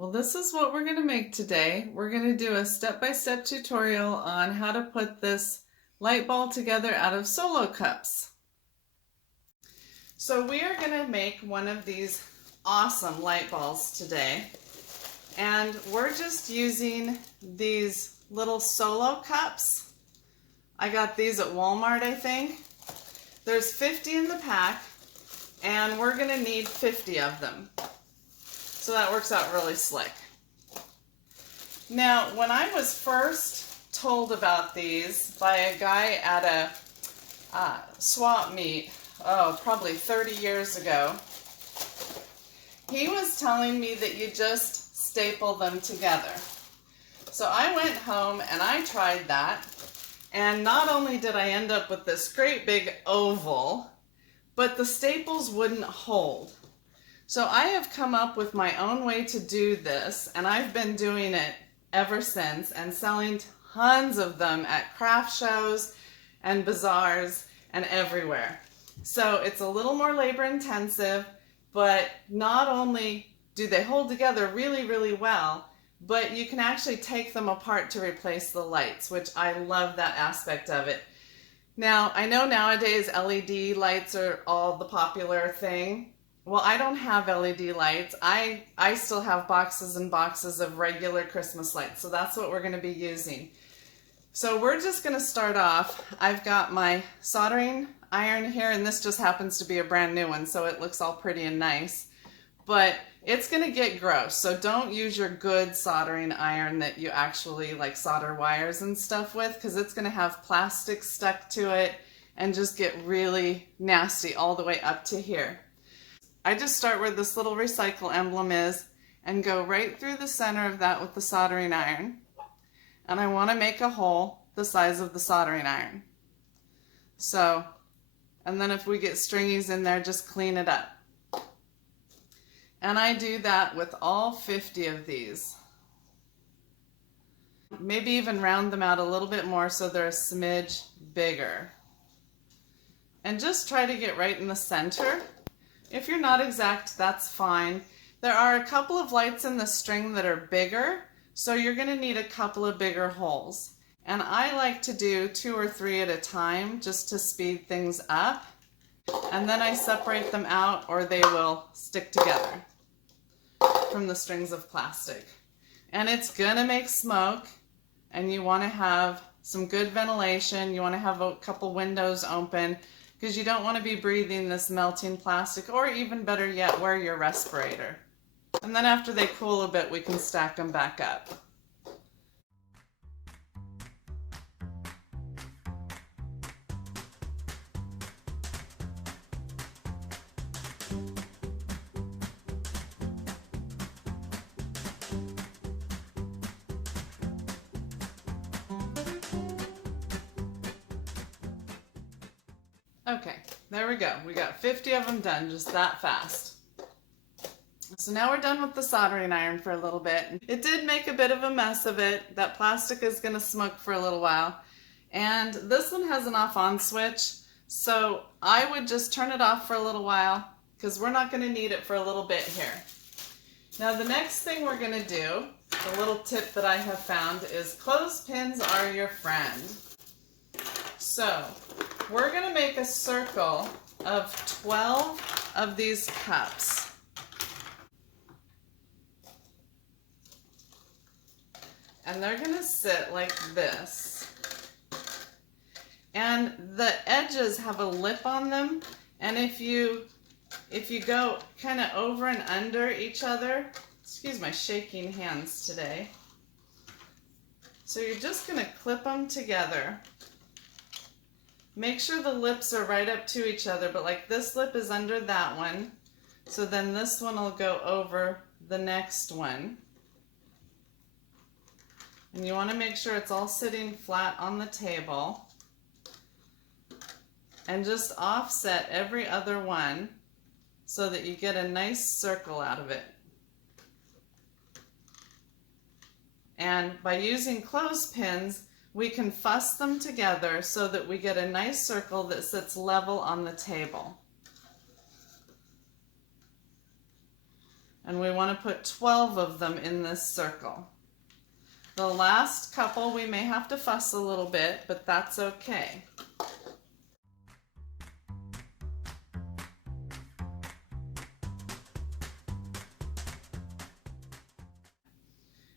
Well, this is what we're going to make today. We're going to do a step-by-step tutorial on how to put this light ball together out of solo cups. So we are going to make one of these awesome light balls today. And we're just using these little solo cups. I got these at Walmart, I think. There's 50 in the pack, and we're going to need 50 of them. So that works out really slick. Now, when I was first told about these by a guy at a swap meet, probably 30 years ago, he was telling me that you just staple them together. So I went home and I tried that, and not only did I end up with this great big oval, but the staples wouldn't hold. So I have come up with my own way to do this, and I've been doing it ever since and selling tons of them at craft shows and bazaars and everywhere. So it's a little more labor intensive, but not only do they hold together really, really well, but you can actually take them apart to replace the lights, which I love that aspect of it. Now, I know nowadays LED lights are all the popular thing. Well, I don't have LED lights. I still have boxes and boxes of regular Christmas lights, so that's what we're going to be using. So we're just going to start off. I've got my soldering iron here, and this just happens to be a brand new one, so it looks all pretty and nice. But it's going to get gross, so don't use your good soldering iron that you actually like solder wires and stuff with, because it's going to have plastic stuck to it and just get really nasty all the way up to here. I just start where this little recycle emblem is and go right through the center of that with the soldering iron. And I want to make a hole the size of the soldering iron. So, and then if we get stringies in there, just clean it up. And I do that with all 50 of these. Maybe even round them out a little bit more so they're a smidge bigger. And just try to get right in the center. If you're not exact, that's fine. There are a couple of lights in the string that are bigger, so you're going to need a couple of bigger holes. And I like to do 2 or 3 at a time just to speed things up. And then I separate them out or they will stick together from the strings of plastic. And it's going to make smoke, and you want to have some good ventilation. You want to have a couple windows open, because you don't want to be breathing this melting plastic, or even better yet, wear your respirator. And then after they cool a bit, we can stack them back up. Okay, there we go. We got 50 of them done just that fast. So now we're done with the soldering iron for a little bit. It did make a bit of a mess of it. That plastic is going to smoke for a little while. And this one has an off-on switch, so I would just turn it off for a little while because we're not going to need it for a little bit here. Now the next thing we're going to do, the little tip that I have found, is clothespins are your friend. So we're going to make a circle of 12 of these cups. And they're going to sit like this. And the edges have a lip on them, and if you go kind of over and under each other, excuse my shaking hands today. So you're just going to clip them together. Make sure the lips are right up to each other, but like this lip is under that one, so then this one will go over the next one. And you want to make sure it's all sitting flat on the table. And just offset every other one so that you get a nice circle out of it. And by using clothespins, we can fuss them together so that we get a nice circle that sits level on the table. And we want to put 12 of them in this circle. The last couple we may have to fuss a little bit, but that's okay.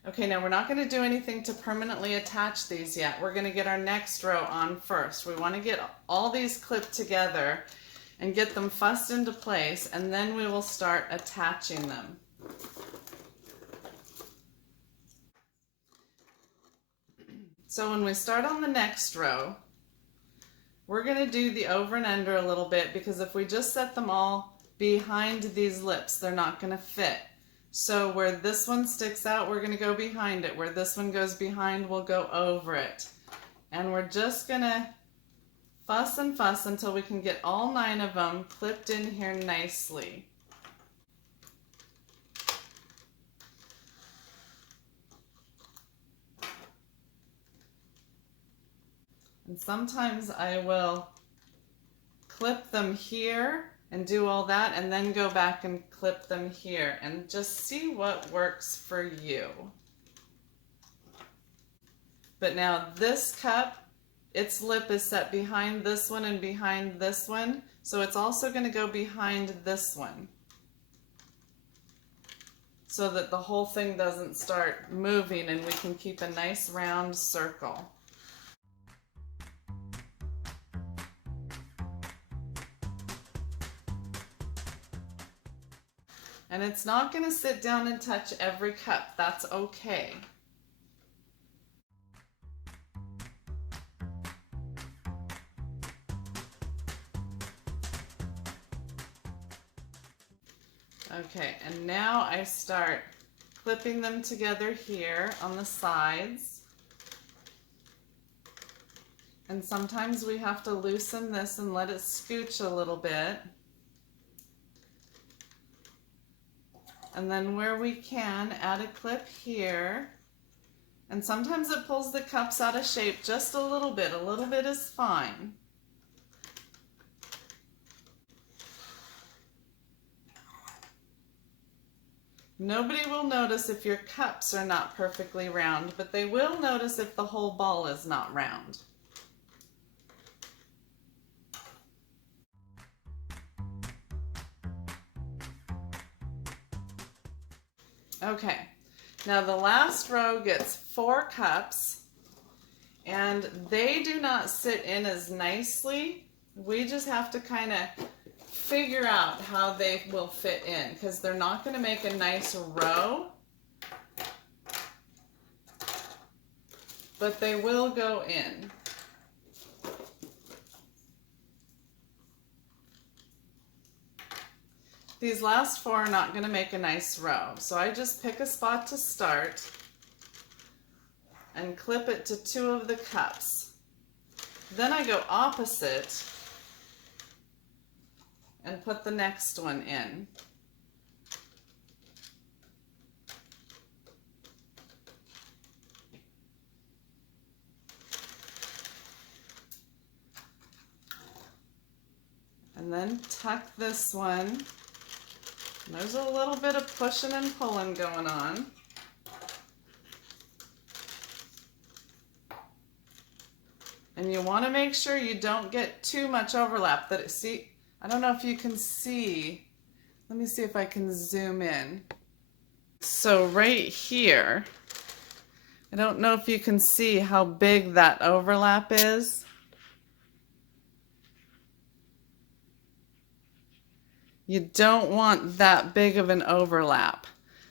Okay, now we're not going to do anything to permanently attach these yet. We're going to get our next row on first. We want to get all these clipped together and get them fussed into place, and then we will start attaching them. So when we start on the next row, we're going to do the over and under a little bit, because if we just set them all behind these lips, they're not going to fit. So where this one sticks out, we're going to go behind it. Where this one goes behind, we'll go over it. And we're just going to fuss and fuss until we can get all 9 of them clipped in here nicely. And sometimes I will clip them here and do all that, and then go back and clip them here, and just see what works for you. But now this cup, its lip is set behind this one and behind this one, so it's also going to go behind this one, so that the whole thing doesn't start moving and we can keep a nice round circle. And it's not going to sit down and touch every cup. That's okay. Okay, and now I start clipping them together here on the sides. And sometimes we have to loosen this and let it scooch a little bit. And then where we can, add a clip here. And sometimes it pulls the cups out of shape just a little bit. A little bit is fine. Nobody will notice if your cups are not perfectly round, but they will notice if the whole ball is not round. Okay, now the last row gets 4 cups, and they do not sit in as nicely. We just have to kind of figure out how they will fit in, because they're not going to make a nice row, but they will go in. These last 4 are not going to make a nice row, so I just pick a spot to start and clip it to 2 of the cups. Then I go opposite and put the next one in. And then tuck this one. There's a little bit of pushing and pulling going on. And you want to make sure you don't get too much overlap. See, I don't know if you can see. Let me see if I can zoom in. So right here, I don't know if you can see how big that overlap is. You don't want that big of an overlap.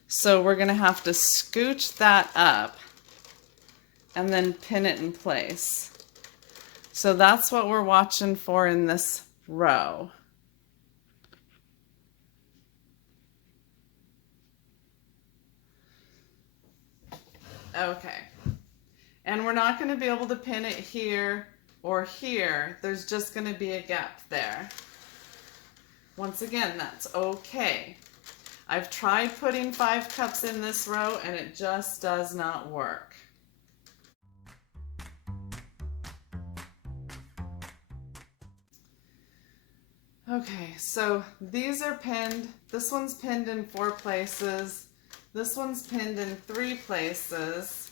So we're going to have to scooch that up and then pin it in place. So that's what we're watching for in this row. Okay. And we're not going to be able to pin it here or here. There's just going to be a gap there. Once again, that's okay. I've tried putting 5 cups in this row and it just does not work. Okay, so these are pinned. This one's pinned in 4 places. This one's pinned in 3 places.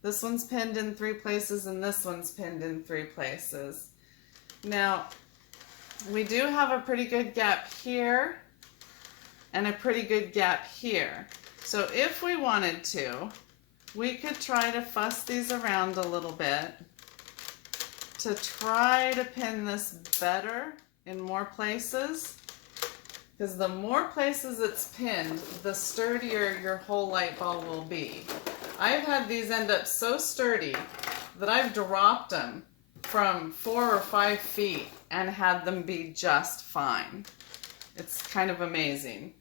This one's pinned in 3 places, and this one's pinned in 3 places. Now, we do have a pretty good gap here and a pretty good gap here. So if we wanted to, we could try to fuss these around a little bit to try to pin this better in more places, because the more places it's pinned, the sturdier your whole light bulb will be. I've had these end up so sturdy that I've dropped them from 4 or 5 feet and had them be just fine. It's kind of amazing.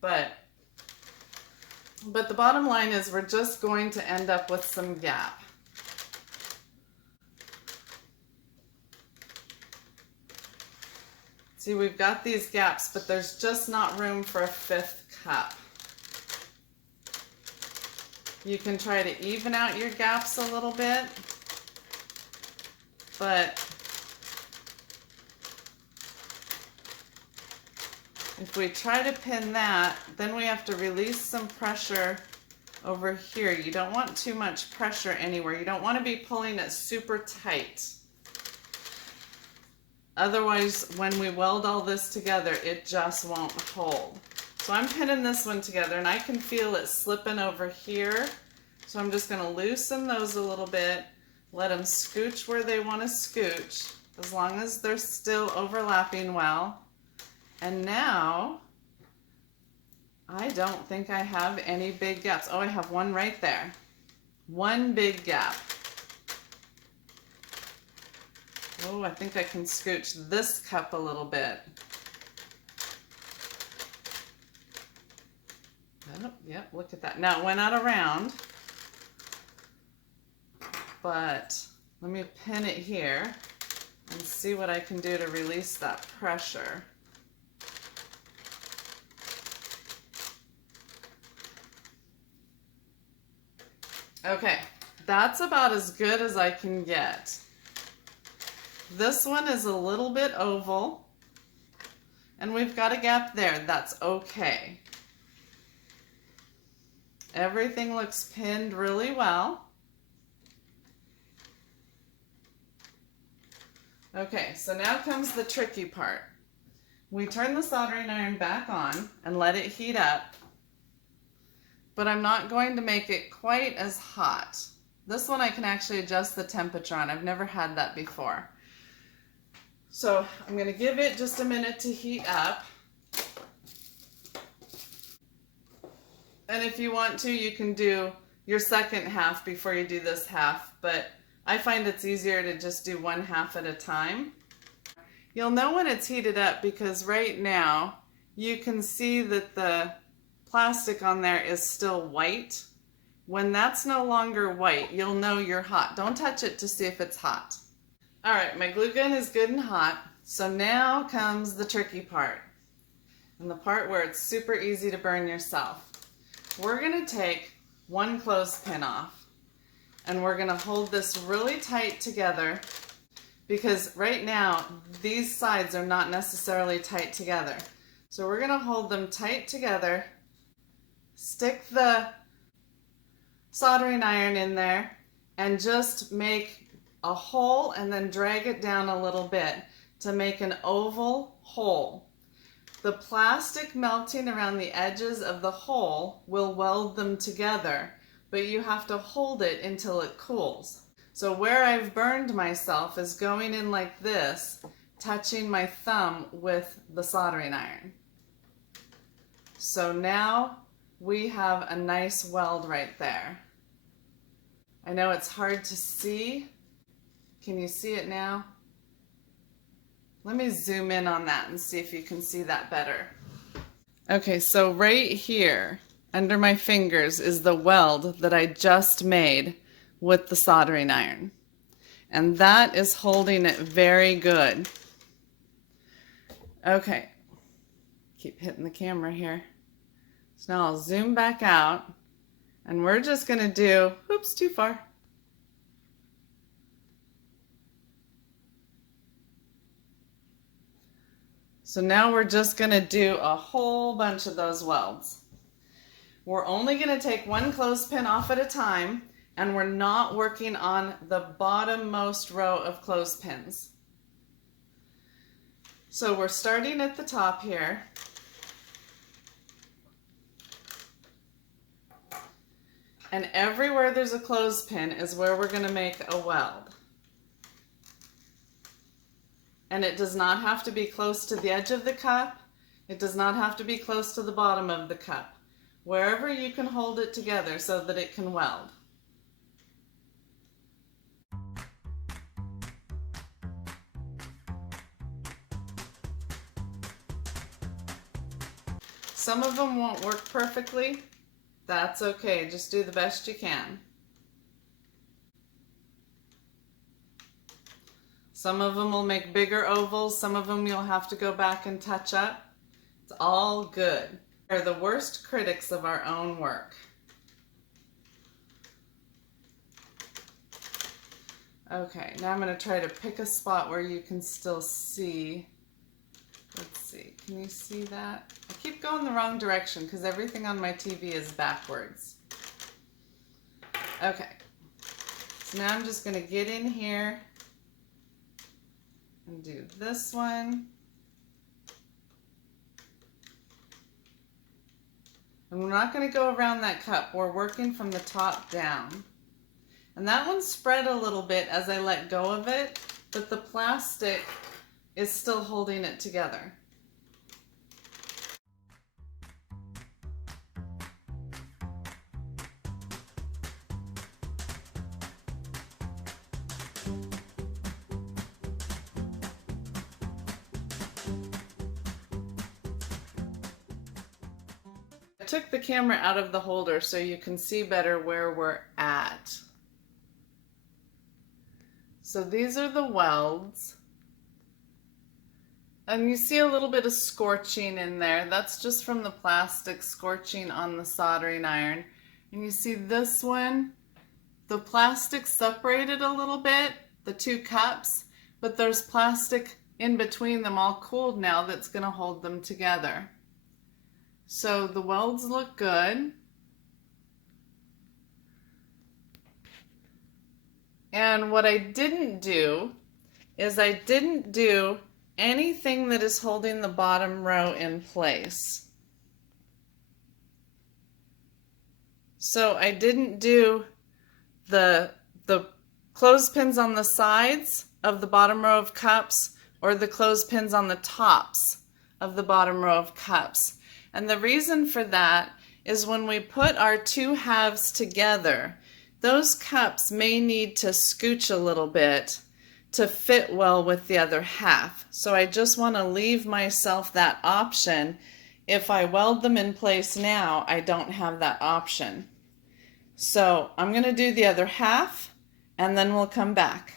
But the bottom line is we're just going to end up with some gap. See, we've got these gaps, but there's just not room for a 5th cup. You can try to even out your gaps a little bit, but if we try to pin that, then we have to release some pressure over here. You don't want too much pressure anywhere. You don't want to be pulling it super tight. Otherwise, when we weld all this together, it just won't hold. So I'm pinning this one together, and I can feel it slipping over here. So I'm just going to loosen those a little bit, let them scooch where they want to scooch, as long as they're still overlapping well. And now, I don't think I have any big gaps. Oh, I have one right there. One big gap. Oh, I think I can scooch this cup a little bit. Oh, yep, look at that. Now, it went out around, but let me pin it here and see what I can do to release that pressure. Okay, that's about as good as I can get. This one is a little bit oval, and we've got a gap there. That's okay. Everything looks pinned really well. Okay, so now comes the tricky part. We turn the soldering iron back on and let it heat up, but I'm not going to make it quite as hot. This one I can actually adjust the temperature on. I've never had that before. So I'm going to give it just a minute to heat up. And if you want to, you can do your second half before you do this half, but I find it's easier to just do one half at a time. You'll know when it's heated up because right now you can see that the plastic on there is still white. When that's no longer white, you'll know you're hot. Don't touch it to see if it's hot. All right, my glue gun is good and hot, so now comes the tricky part, and the part where it's super easy to burn yourself. We're going to take one clothespin off, and we're going to hold this really tight together, because right now these sides are not necessarily tight together. So we're going to hold them tight together, stick the soldering iron in there, and just make a hole and then drag it down a little bit to make an oval hole. The plastic melting around the edges of the hole will weld them together, but you have to hold it until it cools. So where I've burned myself is going in like this, touching my thumb with the soldering iron. So now we have a nice weld right there. I know it's hard to see. Can you see it now? Let me zoom in on that and see if you can see that better. Okay, so right here under my fingers is the weld that I just made with the soldering iron. And that is holding it very good. Okay, keep hitting the camera here. So now I'll zoom back out and we're just gonna do, oops, too far. So now we're just going to do a whole bunch of those welds. We're only going to take one clothespin off at a time, and we're not working on the bottommost row of clothespins. So we're starting at the top here. And everywhere there's a clothespin is where we're going to make a weld. And it does not have to be close to the edge of the cup. It does not have to be close to the bottom of the cup. Wherever you can hold it together so that it can weld. Some of them won't work perfectly. That's okay, just do the best you can. Some of them will make bigger ovals, some of them you'll have to go back and touch up. It's all good. We're the worst critics of our own work. Okay, now I'm going to try to pick a spot where you can still see. Let's see, can you see that? I keep going the wrong direction because everything on my TV is backwards. Okay, so now I'm just going to get in here and do this one. And we're not going to go around that cup. We're working from the top down. And that one spread a little bit as I let go of it, but the plastic is still holding it together. I took the camera out of the holder so you can see better where we're at. So these are the welds. And you see a little bit of scorching in there. That's just from the plastic scorching on the soldering iron. And you see this one, the plastic separated a little bit, the two cups, but there's plastic in between them all cooled now that's going to hold them together. So the welds look good. And what I didn't do is I didn't do anything that is holding the bottom row in place. So I didn't do the clothespins on the sides of the bottom row of cups or the clothespins on the tops of the bottom row of cups. And the reason for that is when we put our two halves together, those cups may need to scooch a little bit to fit well with the other half. So I just want to leave myself that option. If I weld them in place now, I don't have that option. So I'm going to do the other half and then we'll come back.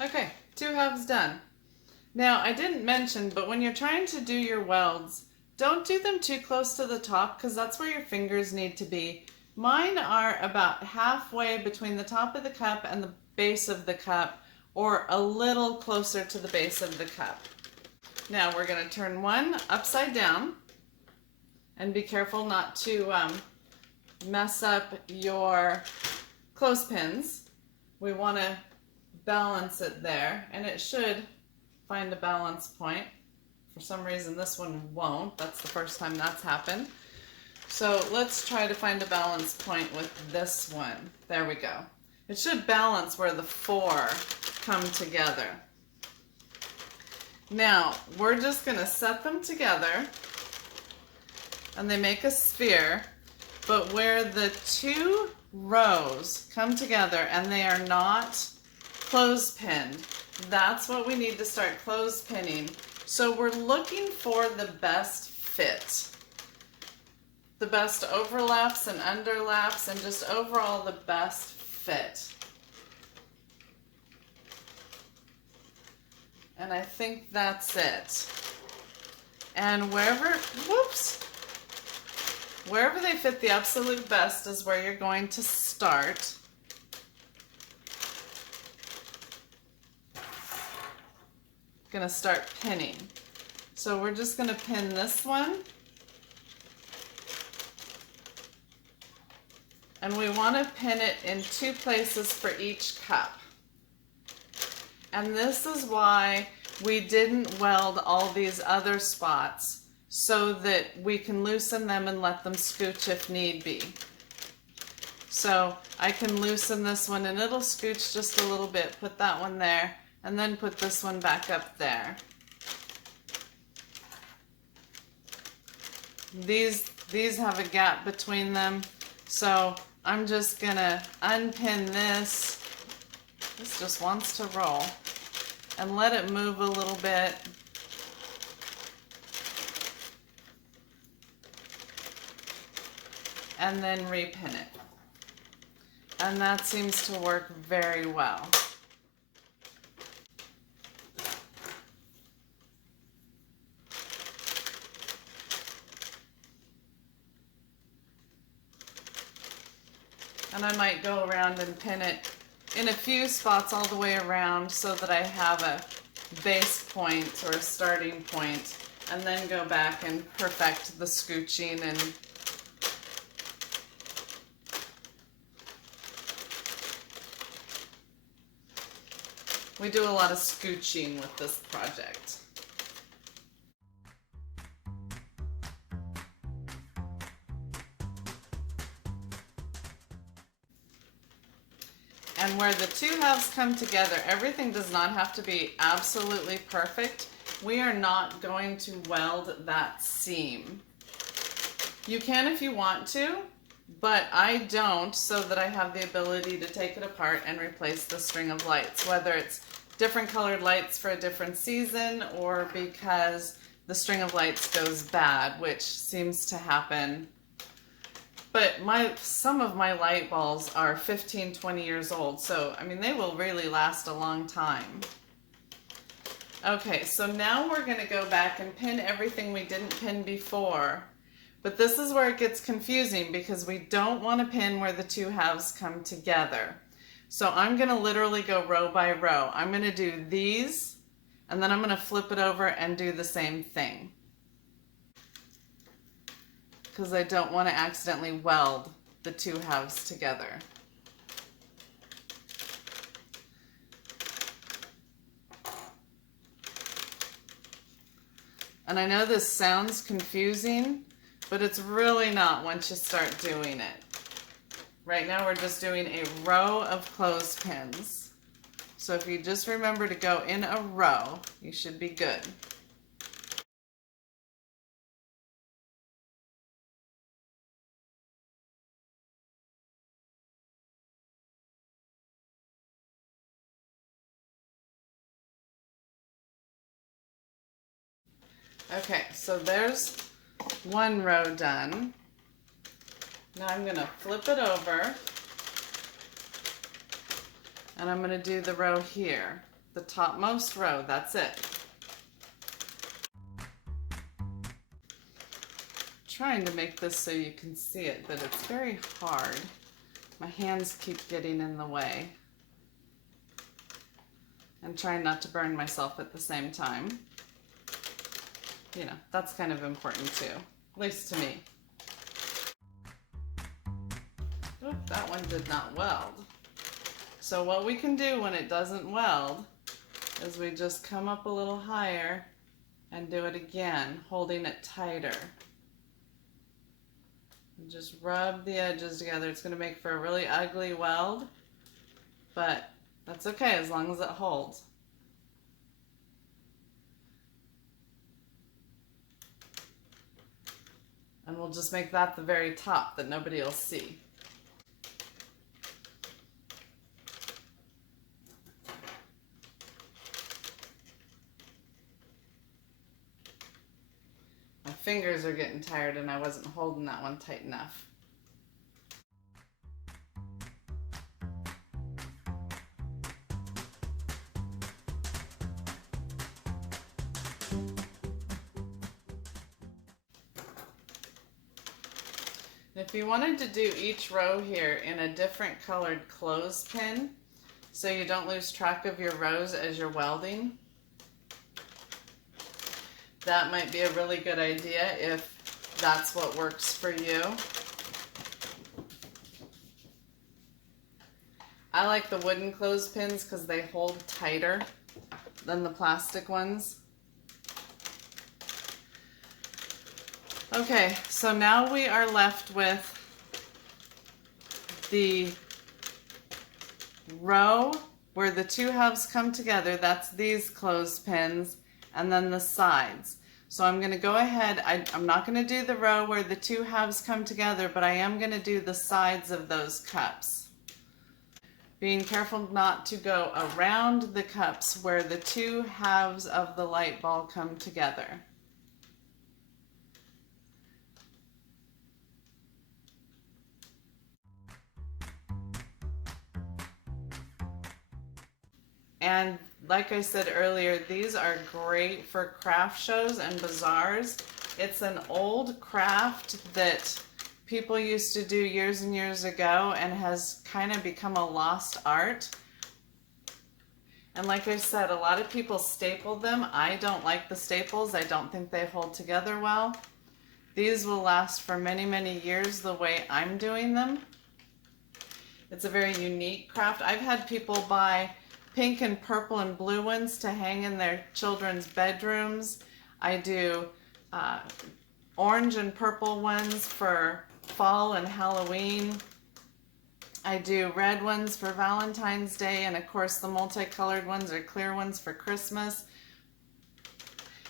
Okay, two halves done. Now I didn't mention, but when you're trying to do your welds, don't do them too close to the top because that's where your fingers need to be. Mine are about halfway between the top of the cup and the base of the cup, or a little closer to the base of the cup. Now we're going to turn one upside down and be careful not to mess up your clothespins. We want to balance it there, and it should find a balance point. For some reason this one won't. That's the first time that's happened. So let's try to find a balance point with this one. There we go. It should balance where the four come together. Now we're just going to set them together and they make a sphere, But where the two rows come together and they are not clothespin, that's what we need to start clothespinning. So we're looking for the best fit, the best overlaps and underlaps, and just overall the best fit. And I think that's it. And wherever they fit the absolute best is where you're going to start. Gonna start pinning. So we're just gonna pin this one. And we want to pin it in 2 places for each cup. And this is why we didn't weld all these other spots, so that we can loosen them and let them scooch if need be. So I can loosen this one and it'll scooch just a little bit, put that one there, and then put this one back up there. These have a gap between them, so I'm just gonna unpin this. This just wants to roll, and let it move a little bit. And then repin it. And that seems to work very well. And I might go around and pin it in a few spots all the way around so that I have a base point or a starting point, and then go back and perfect the scooching. And we do a lot of scooching with this project. And where the two halves come together, everything does not have to be absolutely perfect. We are not going to weld that seam. You can if you want to, but I don't, so that I have the ability to take it apart and replace the string of lights, whether it's different colored lights for a different season or because the string of lights goes bad, which seems to happen. But some of my light bulbs are 15, 20 years old, so I mean they will really last a long time. Okay, so now we're going to go back and pin everything we didn't pin before. But this is where it gets confusing, because we don't want to pin where the two halves come together. So I'm going to literally go row by row. I'm going to do these, and then I'm going to flip it over and do the same thing, because I don't want to accidentally weld the two halves together. And I know this sounds confusing, but it's really not once you start doing it. Right now we're just doing a row of clothespins. So if you just remember to go in a row, you should be good. Okay, so there's one row done. Now I'm going to flip it over, and I'm going to do the row here, the topmost row. That's it. Trying to make this so you can see it, but it's very hard. My hands keep getting in the way. I'm trying not to burn myself at the same time. You know, that's kind of important too, at least to me. Oop, that one did not weld. So what we can do when it doesn't weld is we just come up a little higher and do it again, holding it tighter. And just rub the edges together. It's going to make for a really ugly weld, but that's okay as long as it holds. And we'll just make that the very top that nobody will see. My fingers are getting tired and I wasn't holding that one tight enough. If you wanted to do each row here in a different colored clothespin, so you don't lose track of your rows as you're welding, that might be a really good idea if that's what works for you. I like the wooden clothespins because they hold tighter than the plastic ones. Okay, so now we are left with the row where the two halves come together. That's these clothespins, and then the sides. So I'm going to go ahead, I'm not going to do the row where the two halves come together, but I am going to do the sides of those cups. Being careful not to go around the cups where the two halves of the light ball come together. And like I said earlier, these are great for craft shows and bazaars. It's an old craft that people used to do years and years ago and has kind of become a lost art. And like I said, a lot of people staple them. I don't like the staples. I don't think they hold together well. These will last for many, many years the way I'm doing them. It's a very unique craft. I've had people buy pink and purple and blue ones to hang in their children's bedrooms. I do orange and purple ones for fall and Halloween. I do red ones for Valentine's Day, and of course the multicolored ones are clear ones for Christmas.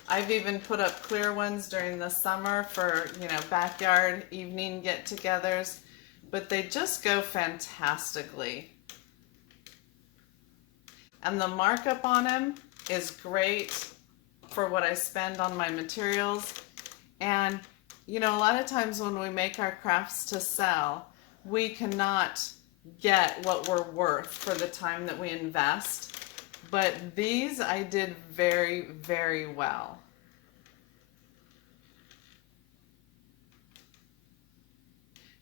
I've even put up clear ones during the summer for, you know, backyard evening get-togethers, but they just go fantastically. And the markup on them is great for what I spend on my materials. And, you know, a lot of times when we make our crafts to sell, we cannot get what we're worth for the time that we invest. But these I did very, very well.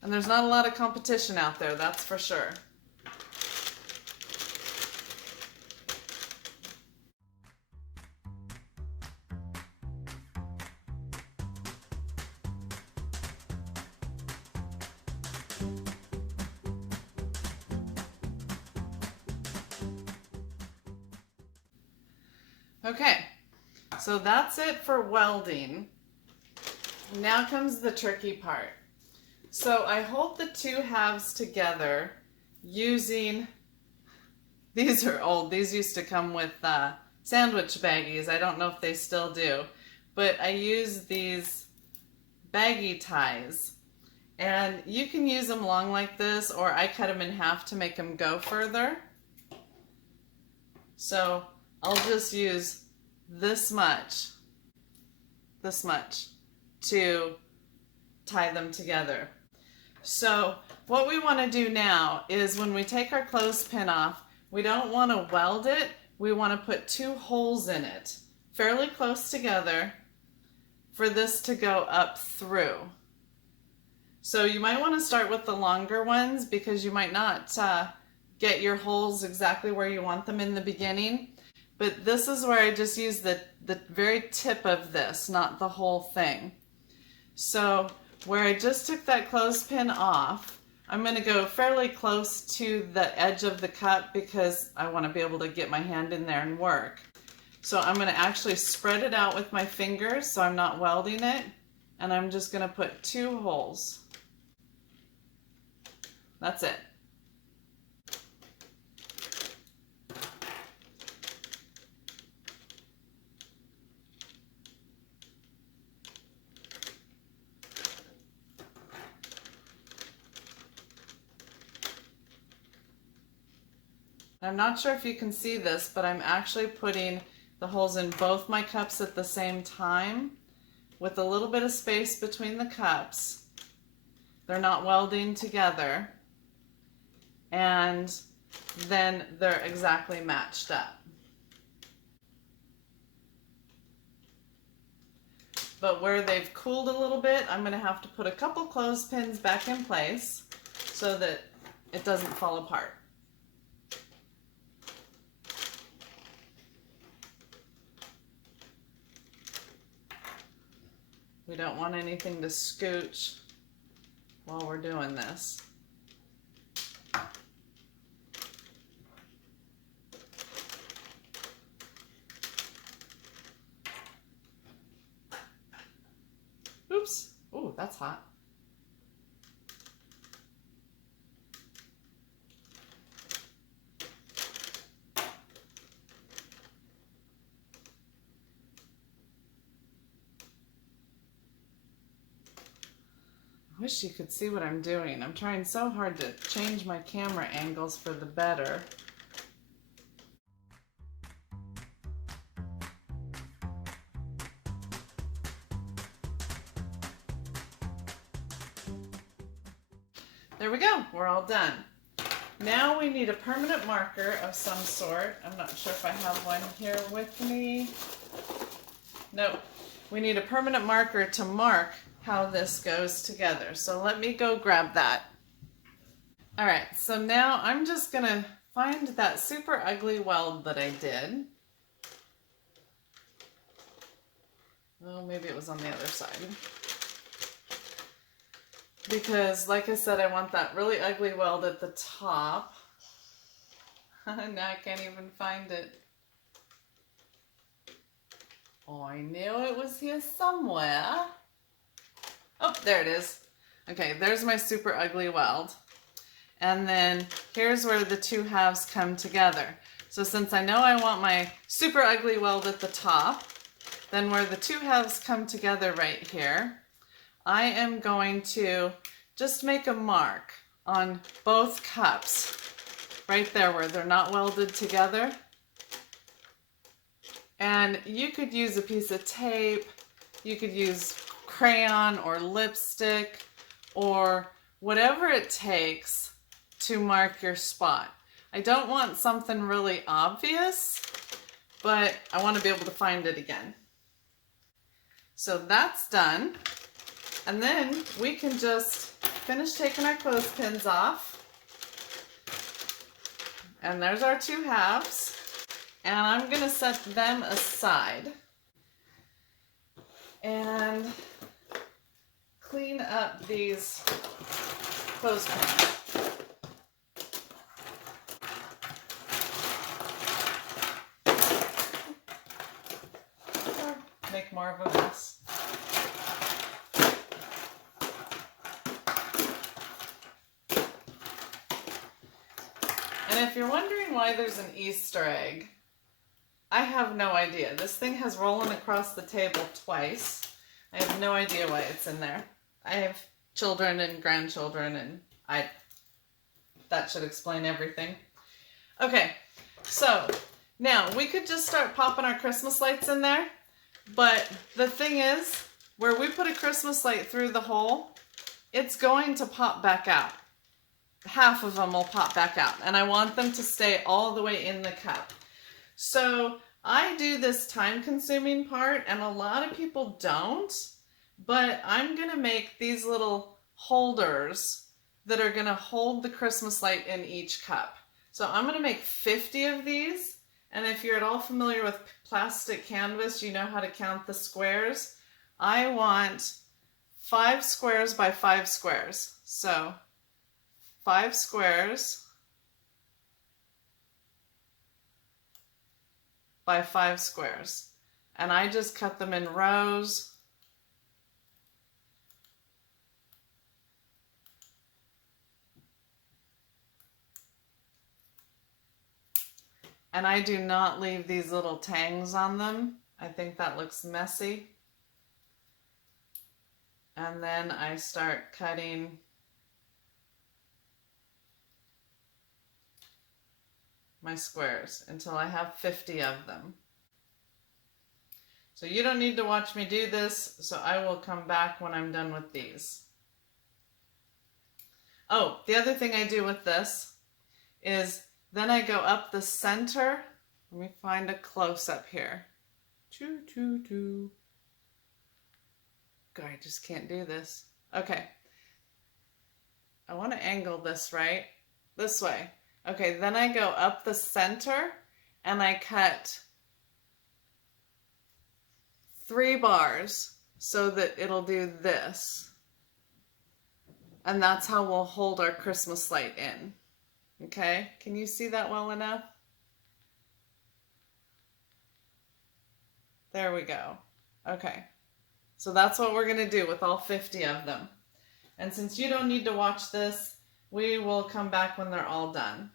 And there's not a lot of competition out there, that's for sure. Okay, so that's it for welding. Now comes the tricky part. So I hold the two halves together using, these are old, these used to come with sandwich baggies. I don't know if they still do, but I use these baggie ties. And you can use them long like this, or I cut them in half to make them go further. So I'll just use this much to tie them together. So what we want to do now is when we take our clothespin off, we don't want to weld it, we want to put two holes in it, fairly close together, for this to go up through. So you might want to start with the longer ones because you might not get your holes exactly where you want them in the beginning. But this is where I just use the very tip of this, not the whole thing. So where I just took that clothespin off, I'm going to go fairly close to the edge of the cup because I want to be able to get my hand in there and work. So I'm going to actually spread it out with my fingers so I'm not welding it, and I'm just going to put two holes. That's it. I'm not sure if you can see this, but I'm actually putting the holes in both my cups at the same time with a little bit of space between the cups. They're not welding together, and then they're exactly matched up. But where they've cooled a little bit, I'm going to have to put a couple clothespins back in place so that it doesn't fall apart. We don't want anything to scooch while we're doing this. Oops. Ooh, that's hot. I wish you could see what I'm doing. I'm trying so hard to change my camera angles for the better. There we go, we're all done. Now we need a permanent marker of some sort. I'm not sure if I have one here with me. Nope. We need a permanent marker to mark how this goes together. So let me go grab that. All right, so now I'm just gonna find that super ugly weld that I did. Oh, maybe it was on the other side. Because, like I said, I want that really ugly weld at the top. Now I can't even find it. Oh, I knew it was here somewhere. Oh, there it is. Okay, there's my super ugly weld. And then here's where the two halves come together. So since I know I want my super ugly weld at the top, then where the two halves come together right here, I am going to just make a mark on both cups, right there where they're not welded together. And you could use a piece of tape, you could use crayon or lipstick or whatever it takes to mark your spot. I don't want something really obvious, but I want to be able to find it again. So that's done. And then we can just finish taking our clothespins off. And there's our two halves. And I'm going to set them aside and clean up these clothespins. Or make more of a mess. And if you're wondering why there's an Easter egg, I have no idea. This thing has rollen across the table twice. I have no idea why it's in there. I have children and grandchildren, and that should explain everything. Okay, so now we could just start popping our Christmas lights in there, but the thing is, where we put a Christmas light through the hole, it's going to pop back out. Half of them will pop back out, and I want them to stay all the way in the cup. So I do this time-consuming part, and a lot of people don't, but I'm going to make these little holders that are going to hold the Christmas light in each cup. So I'm going to make 50 of these, and if you're at all familiar with plastic canvas, you know how to count the squares. I want 5 squares by 5 squares. So 5 squares by 5 squares. And I just cut them in rows. And I do not leave these little tangs on them. I think that looks messy. And then I start cutting my squares until I have 50 of them. So you don't need to watch me do this, so I will come back when I'm done with these. Oh, the other thing I do with this is then I go up the center. Let me find a close-up here. God, I just can't do this. Okay. I want to angle this right. This way. Okay, then I go up the center and I cut 3 bars so that it'll do this. And that's how we'll hold our Christmas light in. Okay, can you see that well enough? There we go. Okay, so that's what we're going to do with all 50 of them. And since you don't need to watch this, we will come back when they're all done.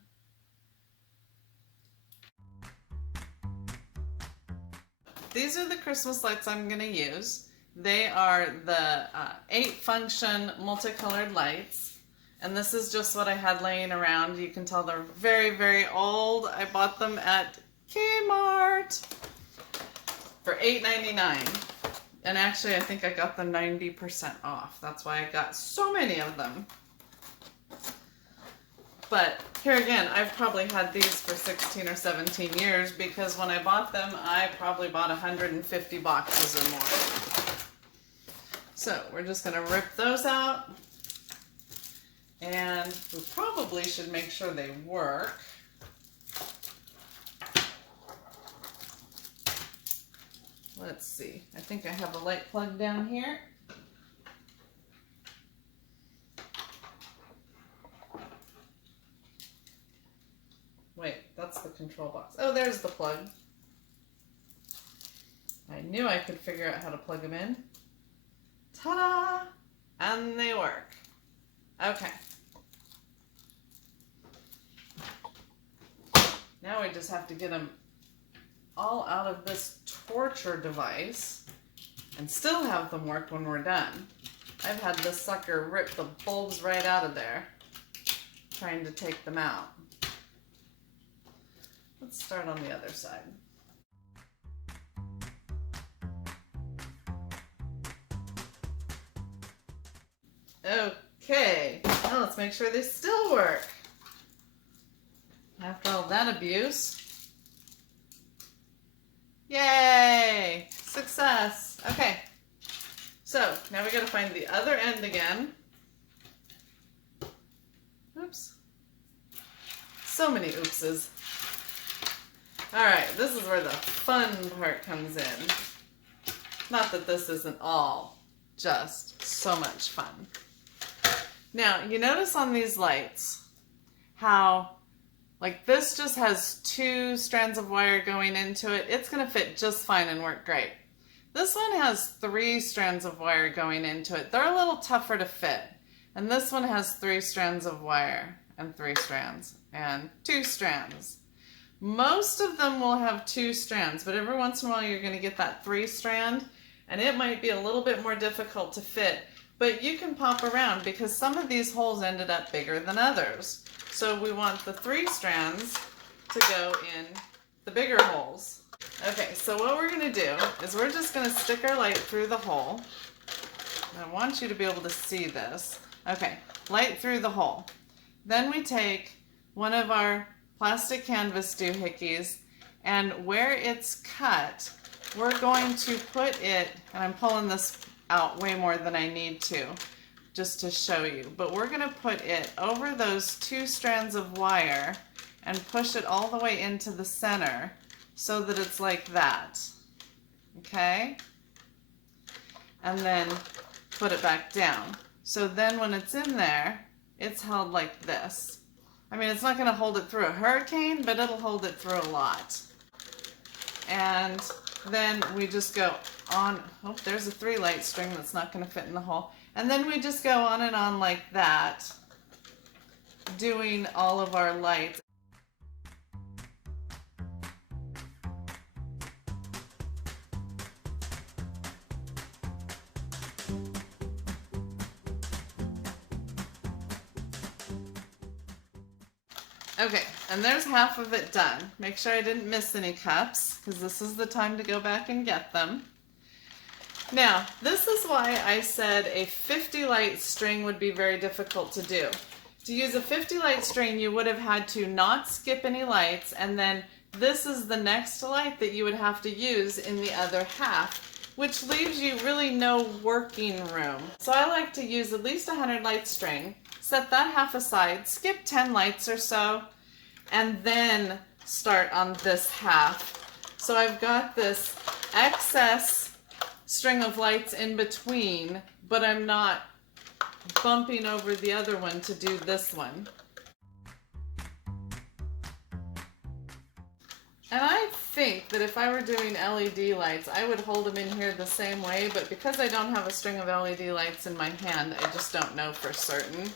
These are the Christmas lights I'm going to use. They are the 8-function multicolored lights. And this is just what I had laying around. You can tell they're very, very old. I bought them at Kmart for $8.99. And actually, I think I got them 90% off. That's why I got so many of them. But here again, I've probably had these for 16 or 17 years because when I bought them, I probably bought 150 boxes or more. So we're just going to rip those out. And we probably should make sure they work. Let's see. I think I have a light plug down here. Wait, that's the control box. Oh, there's the plug. I knew I could figure out how to plug them in. Ta-da! And they work. Okay. Now we just have to get them all out of this torture device and still have them work when we're done. I've had this sucker rip the bulbs right out of there trying to take them out. Let's start on the other side. Okay, now let's make sure they still work. After all that abuse. Yay! Success! Okay, so now we gotta find the other end again. Oops. So many oopses. Alright, this is where the fun part comes in. Not that this isn't all just so much fun. Now, you notice on these lights how, like, this just has 2 strands of wire going into it. It's going to fit just fine and work great. This one has 3 strands of wire going into it. They're a little tougher to fit. And this one has 3 strands of wire and 3 strands and 2 strands. Most of them will have 2 strands, but every once in a while you're going to get that 3 strand, and it might be a little bit more difficult to fit. But you can pop around because some of these holes ended up bigger than others. So we want the 3 strands to go in the bigger holes. Okay, so what we're going to do is we're just going to stick our light through the hole. And I want you to be able to see this. Okay, light through the hole. Then we take one of our plastic canvas doohickeys, and where it's cut, we're going to put it, and I'm pulling this out way more than I need to, just to show you. But we're going to put it over those 2 strands of wire and push it all the way into the center so that it's like that. Okay? And then put it back down. So then when it's in there, it's held like this. I mean, it's not going to hold it through a hurricane, but it'll hold it through a lot. And then we just go on. Oh, there's a 3 light string that's not going to fit in the hole. And then we just go on and on like that, doing all of our lights. Okay, and there's half of it done. Make sure I didn't miss any cups, because this is the time to go back and get them. Now, this is why I said a 50 light string would be very difficult to do. To use a 50 light string, you would have had to not skip any lights, and then this is the next light that you would have to use in the other half, which leaves you really no working room. So I like to use at least 100 light string, set that half aside, skip 10 lights or so, and then start on this half. So I've got this excess string of lights in between, but I'm not bumping over the other one to do this one. And I think that if I were doing LED lights, I would hold them in here the same way, but because I don't have a string of LED lights in my hand, I just don't know for certain.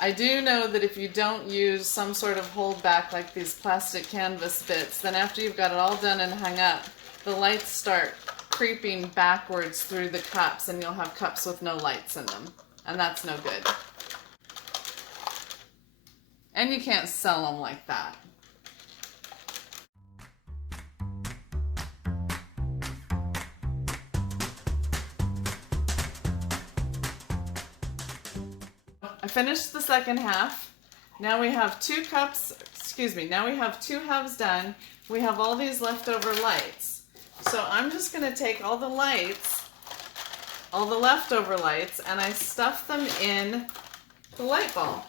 I do know that if you don't use some sort of hold back like these plastic canvas bits, then after you've got it all done and hung up, the lights start creeping backwards through the cups and you'll have cups with no lights in them. And that's no good. And you can't sell them like that. I finished the second half. Now we have now we have two halves done. We have all these leftover lights. So I'm just going to take all the lights, all the leftover lights, and I stuff them in the light ball.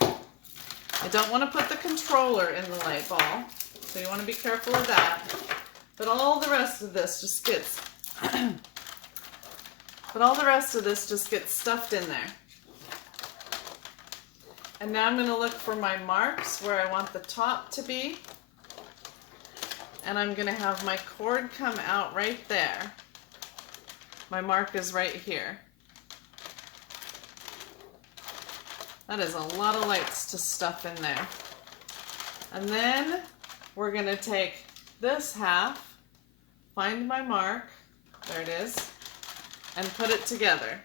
I don't want to put the controller in the light ball, so you want to be careful of that. But all the rest of this just gets stuffed in there. And now I'm going to look for my marks where I want the top to be. And I'm going to have my cord come out right there. My mark is right here. That is a lot of lights to stuff in there. And then we're going to take this half, find my mark, there it is, and put it together,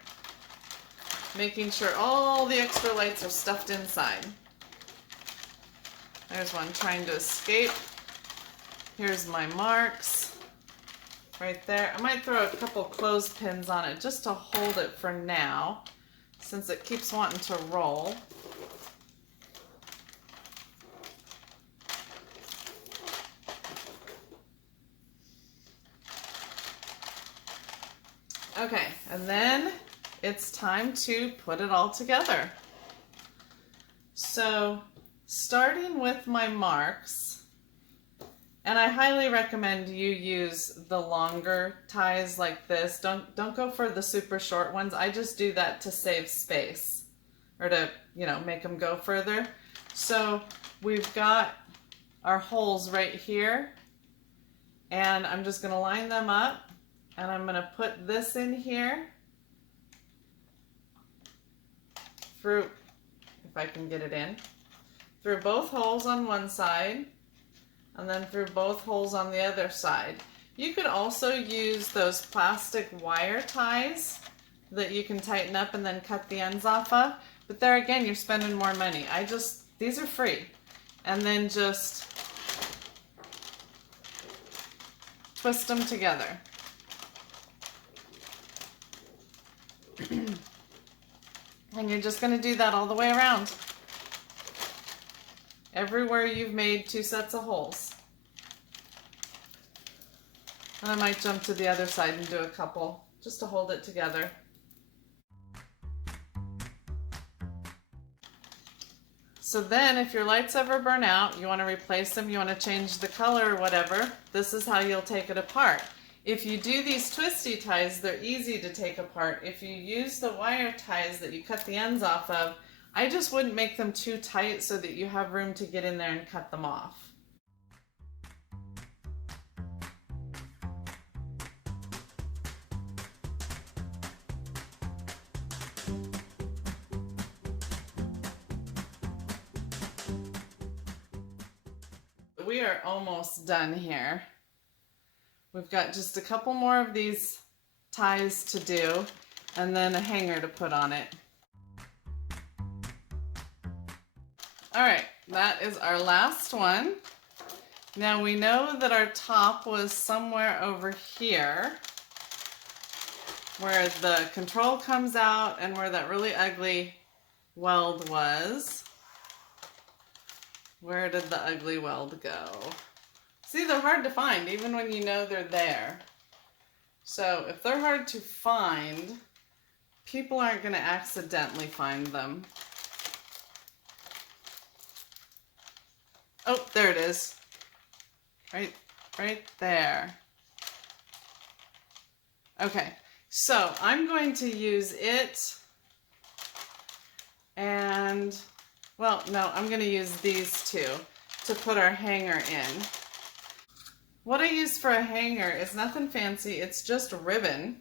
making sure all the extra lights are stuffed inside. There's one trying to escape. Here's my marks right there. I might throw a couple clothespins on it just to hold it for now, since it keeps wanting to roll. Okay, and then it's time to put it all together. So, starting with my marks, and I highly recommend you use the longer ties like this. Don't go for the super short ones. I just do that to save space, or to, make them go further. So we've got our holes right here, and I'm just going to line them up, and I'm going to put this in here through, if I can get it in, through both holes on one side, and then through both holes on the other side. You could also use those plastic wire ties that you can tighten up and then cut the ends off of, but there again, you're spending more money. These are free. And then just twist them together. And you're just going to do that all the way around. Everywhere you've made 2 sets of holes. And I might jump to the other side and do a couple just to hold it together. So then if your lights ever burn out, you want to replace them, you want to change the color or whatever, this is how you'll take it apart. If you do these twisty ties, they're easy to take apart. If you use the wire ties that you cut the ends off of, I just wouldn't make them too tight so that you have room to get in there and cut them off. We are almost done here. We've got just a couple more of these ties to do, and then a hanger to put on it. All right, that is our last one. Now we know that our top was somewhere over here where the control comes out and where that really ugly weld was. Where did the ugly weld go? See, they're hard to find even when you know they're there. So if they're hard to find, people aren't going to accidentally find them. Oh, there it is. Right there. Okay, so I'm going to use it and, well, no, I'm going to use these two to put our hanger in. What I use for a hanger is nothing fancy, it's just ribbon.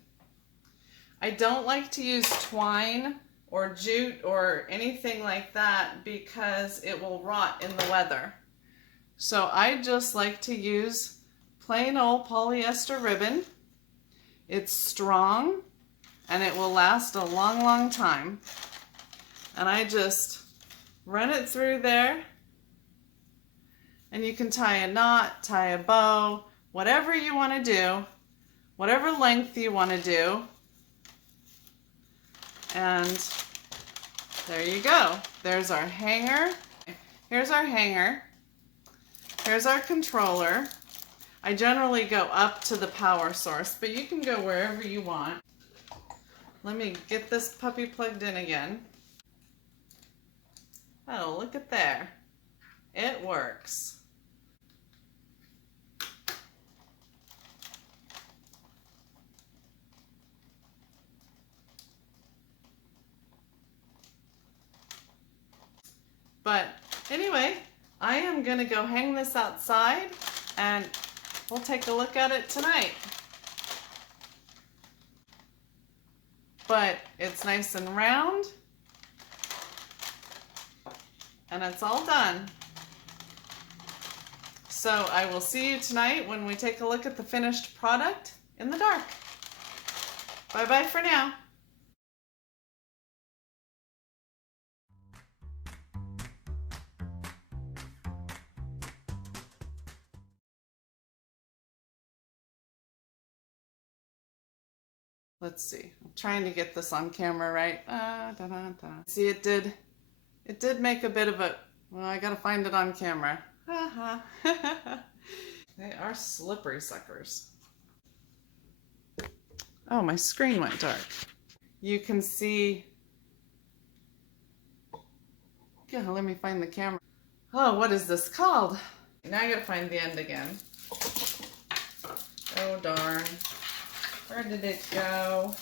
I don't like to use twine or jute or anything like that because it will rot in the weather. So I just like to use plain old polyester ribbon. It's strong and it will last a long, long time. And I just run it through there, and you can tie a knot, tie a bow, whatever you want to do, whatever length you want to do. And there you go. There's our hanger. Here's our hanger. Here's our controller. I generally go up to the power source, but you can go wherever you want. Let me get this puppy plugged in again. Oh, look at there. It works. But anyway, I am going to go hang this outside and we'll take a look at it tonight. But it's nice and round and it's all done. So I will see you tonight when we take a look at the finished product in the dark. Bye-bye for now. Let's see. I'm trying to get this on camera right. See, it did make a bit of a, well, I gotta find it on camera. They are slippery suckers. Oh, my screen went dark. You can see, yeah, let me find the camera. Oh, what is this called? Now I gotta find the end again. Oh, darn. Where did it go?